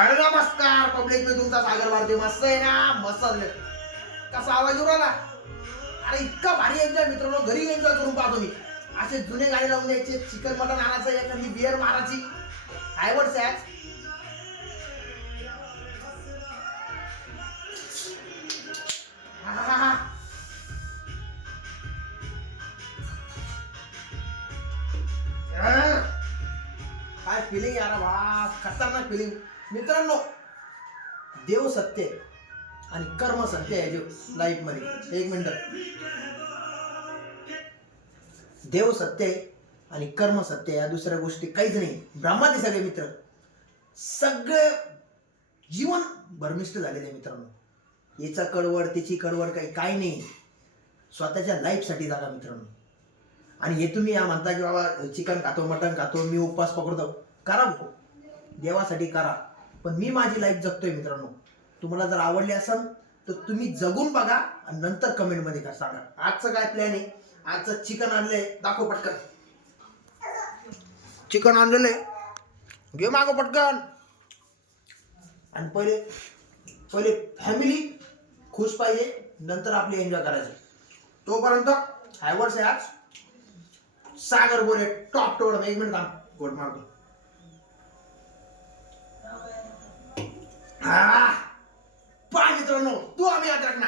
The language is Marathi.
अरे नमस्कार पब्लिक में तुमचा सागर भारती मस्त आहे ना मस्त कसा आवाज येऊ राहिला. अरे इतका भारी एन्जॉय मित्रांनो घरी एन्जॉय करून पाहतो मी. असे जुने गाणे लावून द्यायचे चिकन मटन आणायचं एखादी बिअर मारायची आयवड सॅक्स. काय फिलिंग यार वा खतरनाक फिलिंग मित्रांनो. देव सत्य आणि कर्म सत्य आहे जो लाईफ मध्ये. एक मिनिट. देव सत्य आहे आणि कर्म सत्य या दुसऱ्या गोष्टी काहीच नाही. ब्रह्माचे सगळे मित्र सगळे जीवन भरमिष्ट झालेले आहे मित्रांनो. याचा कडवड त्याची कडवड काही नाही. स्वतःच्या लाईफ साठी जागा मित्रांनो. आणि हे तुम्ही या म्हणता की बाबा चिकन खातो मटन खातो मी उपवास पकडतो करा भाऊ देवासाठी करा. पण मी माझी लाईफ जगतोय मित्रांनो. तुम्हाला जर आवडली असेल तर तुम्ही जगून बघा आणि नंतर कमेंट मध्ये का सांगा आजचं काय प्लॅन आहे. आजचं चिकन आणलंय दाखव पटकन. चिकन आणलेलं घे मागो पटकन. आणि पहिले फॅमिली खुश पाहिजे नंतर आपली एन्जॉय करायचं. तोपर्यंत हायवर्स आहे आज सागर बोले टॉप टोड. एक मिनिट थांब गोट मारतो. पाय मित्रांनो तू आम्ही याद रखना.